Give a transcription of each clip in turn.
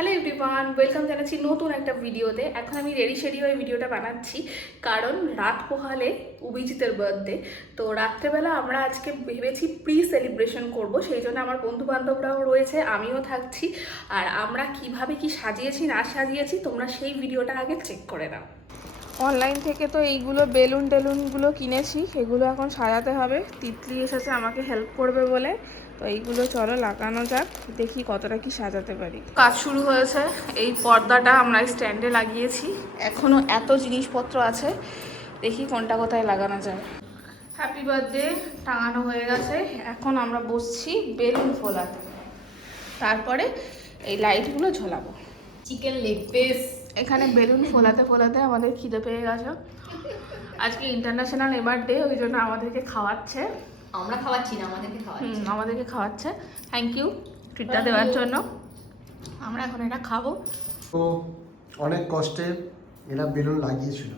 Hello everyone, welcome জানাচ্ছি নতুন একটা ভিডিওতে। এখন আমি রেডি শেডি হয়ে ভিডিওটা বানাচ্ছি কারণ রাত পোহালে অভিজিতের বার্থডে। তো রাত্রেবেলা আমরা আজকে ভেবেছি প্রি সেলিব্রেশন করব, সেই জন্য আমার বন্ধু বান্ধবরাও রয়েছে, আমিও থাকছি। আর আমরা কিভাবে কি সাজিয়েছি না সাজিয়েছি তোমরা সেই ভিডিওটা আগে চেক করে নাও। অনলাইন থেকে তো এইগুলো বেলুন টেলুনগুলো কিনেছি, এগুলো এখন সাজাতে হবে। তিতলি এসেছে আমাকে হেল্প করবে বলে, তো এইগুলো চলো লাগানো যাক, দেখি কতটা কি সাজাতে পারি। কাজ শুরু হয়েছে। এই পর্দাটা আমরা স্ট্যান্ডে লাগিয়েছি, এখনো এত জিনিসপত্র আছে, দেখি কোনটা কোথায় লাগানো যায়। হ্যাপি বার্থডে টাঙানো হয়ে গেছে, এখন আমরা বসছি বেলুন ফোলাতে, তারপরে এই লাইটগুলো ঝোলাবো। চিকেন লেগ পিস এখানে বেলুন ফোলাতে ফোলাতে আমাদের খিদে পেয়ে গেছে। আজকে ইন্টারন্যাশনাল এবার ডে, ওই জন্য আমাদেরকে খাওয়াচ্ছে। আমরা খাওয়াচ্ছি না, আমাদেরকে খাওয়াচ্ছে। থ্যাংক ইউ ট্রিটটা দেওয়ার জন্য। আমরা এখন এটা খাবো। তো অনেক কষ্টে এরা বেলুন লাগিয়েছিল,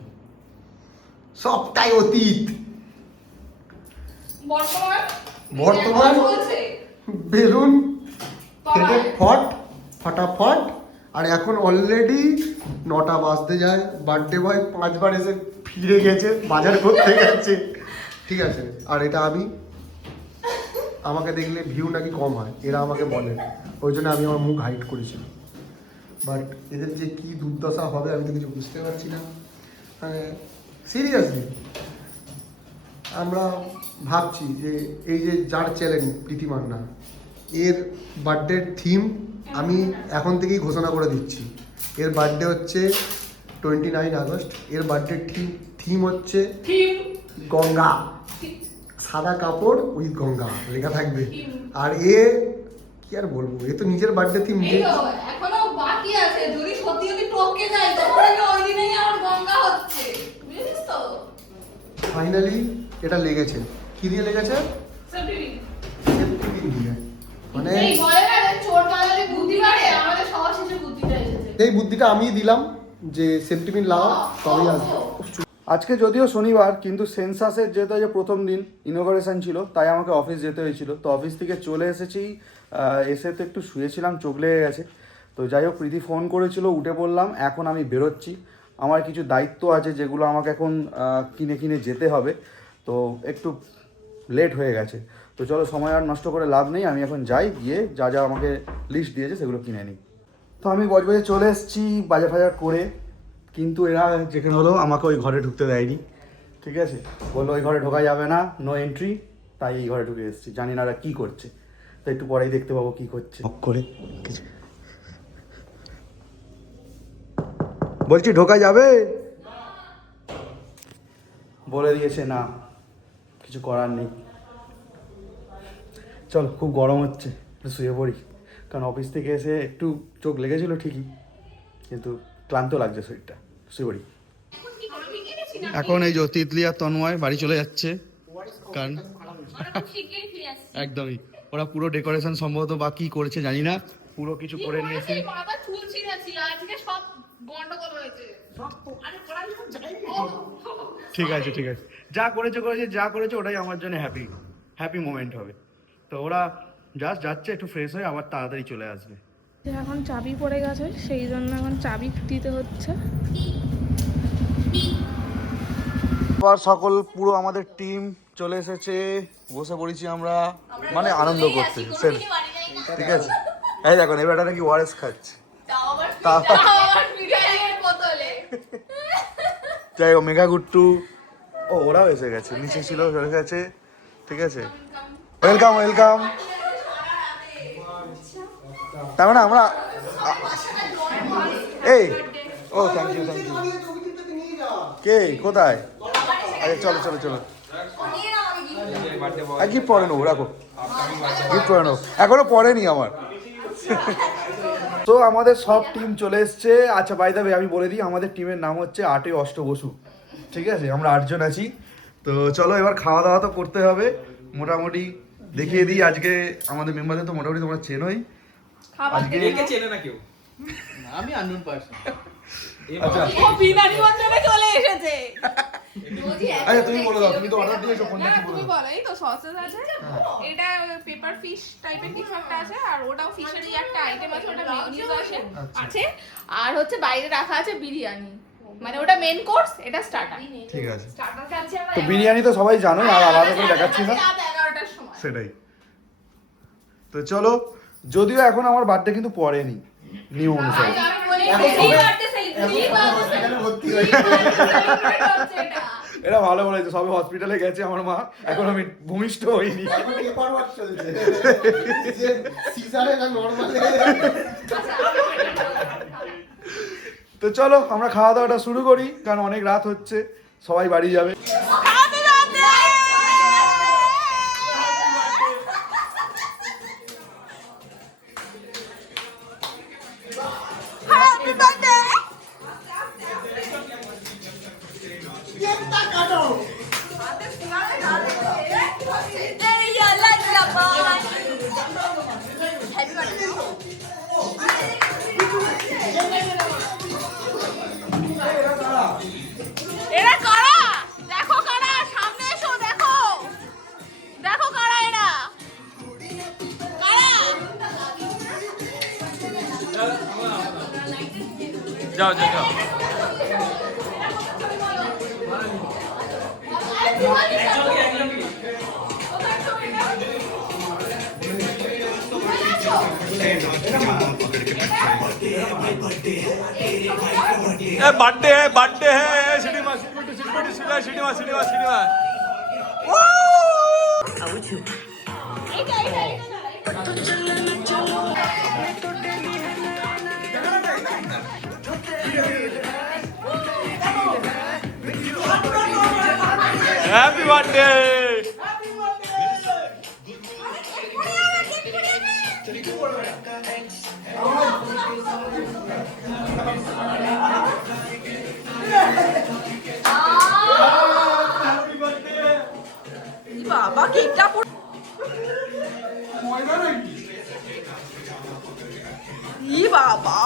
সবটাই অতীত। বর্তমান বেলুন ফেটে ফটাফট। আর এখন অলরেডি 9টা বাজতে যায়, বার্থডে বয় 5বার এসে ফিরে গেছে, বাজার করতে গেছে, ঠিক আছে। আর এটা আমাকে দেখলে ভিউ নাকি কম হয়, এরা আমাকে বলে, ওই জন্য আমি আমার মুখ হাইড করেছিলাম। বাট এদের যে কি দুর্দশা হবে আমি তো কিছু বুঝতে পারছি না। সিরিয়াসলি আমরা ভাবছি যে এই যে যার চ্যালেঞ্জ প্রীতি মান্না, এর বার্থডের থিম আমি এখন থেকেই ঘোষণা করে দিচ্ছি। এর বার্থডে হচ্ছে 29 আগস্ট। এর বার্থডে থিম হচ্ছে গঙ্গা, সাদা কাপড় উইথ গঙ্গা লেখা থাকবে। আর কি আর বলবো, এ তো নিজের বার্থডে থিম এখনো বাকি আছে, যদি সত্যি যদি টপকে যায় তখন আমি ওই দিনেই আমার গঙ্গা হচ্ছে, বুঝছিস তো। ফাইনালি এটা লেগেছে। কি দিয়ে লেগেছে? সেফটি দিয়ে। মানে এই বলে না যে চোর পালালে বুদ্ধি বাড়ে, আমাদের সবার শেষে বুদ্ধিটা এসেছে। এই বুদ্ধিটা আমিই দিলাম যে সেফটি পিন লাগাও, তবেই আসবে। আজকে যদিও শনিবার, কিন্তু সেন্সাসের যেহেতু যে প্রথম দিন ইনোগ্রেশন ছিল, তাই আমাকে অফিস যেতে হয়েছিল। তো অফিস থেকে চলে এসেছি, এসে তো একটু শুয়েছিলাম, চোখ লেগে গেছে। তো যাই হোক, প্রীতি ফোন করেছিল, উঠে পড়লাম। এখন আমি বেরোচ্ছি, আমার কিছু দায়িত্ব আছে যেগুলো আমাকে এখন কিনে যেতে হবে। তো একটু লেট হয়ে গেছে, তো চলো সময় আর নষ্ট করে লাভ নেই, আমি এখন যাই, গিয়ে যা যা আমাকে লিস্ট দিয়েছে সেগুলো কিনে নিই। তো আমি বজবজে চলে এসেছি বাজার ফাজার করে, কিন্তু এরা যেখানে হলো আমাকে ওই ঘরে ঢুকতে দেয়নি, ঠিক আছে। বললো ওই ঘরে ঢোকা যাবে না, নো এন্ট্রি। তাই এই ঘরে ঢুকে এসেছি, জানি না ওরা কী করছে, তো একটু পরেই দেখতে পাবো কী করছে। করে বলছি ঢোকা যাবে, বলে দিয়েছে না, কিছু করার নেই। চল, খুব গরম হচ্ছে, একটু শুয়ে পড়ি, কারণ অফিস থেকে এসে একটু চোখ লেগেছিলো ঠিকই, কিন্তু ক্লান্ত লাগছে শরীরটা, শুয়ে পড়ি। এখন এই যে তিতলি আর তন্ময় বাড়ি চলে যাচ্ছে, কারণ একদমই ওরা পুরো ডেকোরেশন সম্ভবত বা কি করেছে জানি না, পুরো কিছু করে নিয়েছে। ঠিক আছে ঠিক আছে, যা করেছে ওটাই আমার জন্য হ্যাপি মোমেন্ট হবে। তো ওরা জাস্ট যাচ্ছে, একটু ফ্রেশ হয়ে আবার তাড়াতাড়ি চলে আসবে। এখন চাবি পড়ে গেছে, সেই জন্য এখন চাবি দিতে হচ্ছে। আবার সকল পুরো আমাদের টিম চলে এসেছে, বসে পড়েছি আমরা, মানে আনন্দ করতে, ঠিক আছে। এই দেখো এবার নাকি ওয়ারেস খাচ্ছে, যাই হোক মেঘা গুট্টু ও ওরাও এসে গেছে, নিচে ছিল চলে গেছে, ঠিক আছে। ওয়েলকাম। তার মানে আমরা এই ও থ্যাংক ইউ কে কোথায়? আরে চলো গিফট পরে নেবো, রাখো গিফট পরে নেবো, এখনো পরেনি আমার। তো আমাদের সব টিম চলে এসছে। আচ্ছা বাই দ্য ওয়ে আমি বলে দিই, আমাদের টিমের নাম হচ্ছে 8 অষ্টবসু, ঠিক আছে। আমরা 8 জন আছি। তো চলো এবার খাওয়া দাওয়া তো করতে হবে, মোটামুটি দেখিয়ে দিই। আজকে আমাদের মেম্বারদের তো মোটামুটি তোমরা চেনোই, আজকে চেনে না কেউ, আমি আননোন পারসন। আচ্ছা ও বিনানি বদলে চলে এসেছে। আচ্ছা তুমি বলে দাও, তুমি তো অর্ডার দিয়েছো, কোনটা না কি তুমি বলে দাও। বলো, এই তো সসেস আছে, এটা পেপার ফিশ টাইপের কিছু একটা আছে, আর ওটাও ফিশেরই একটা আইটেম আছে, ওটা মেয়োনিজ আছে, আর হচ্ছে বাইরে রাখা আছে বিরিয়ানি, মানে ওটা মেন কোর্স, এটা স্টার্টার। ঠিক আছে, স্টার্টার খাচ্ছি আমরা। তো বিরিয়ানি তো সবাই জানোই, আর আলাদা করে দেখাচ্ছি না। রাত 11টার সময়। সেটাই। তো চলো, যদিও এখন আমার বার্থডে কিন্তু পড়েনি নিউ অনুসারে। আমি বলি এখন free সবাই- birthday celebrate, হসপিটালে ভর্তি হয়ে celebrate হচ্ছে এটা। এটা ভালো বলেছে, সবে হসপিটালে গেছে আমার মা, এখন আমি ভূমিষ্ঠ হইনি। এখন পেপার ওয়ার্ক চলছে যে সিজারে না নরমালে। তো চলো আমরা খাওয়া দাওয়াটা শুরু করি, কারণ অনেক রাত হচ্ছে, সবাই বাড়ি যাবে। এরা কারা? দেখো কারা, সামনে এসো, দেখো দেখো কারা এরা, কারা? যাও যাও যাও। बर्थडे है सिनेमा सिनेमा सिनेमा सिनेमा এইটা এইটা এইটা हैप्पी बर्थडे বাবা কেকটা ই বাবা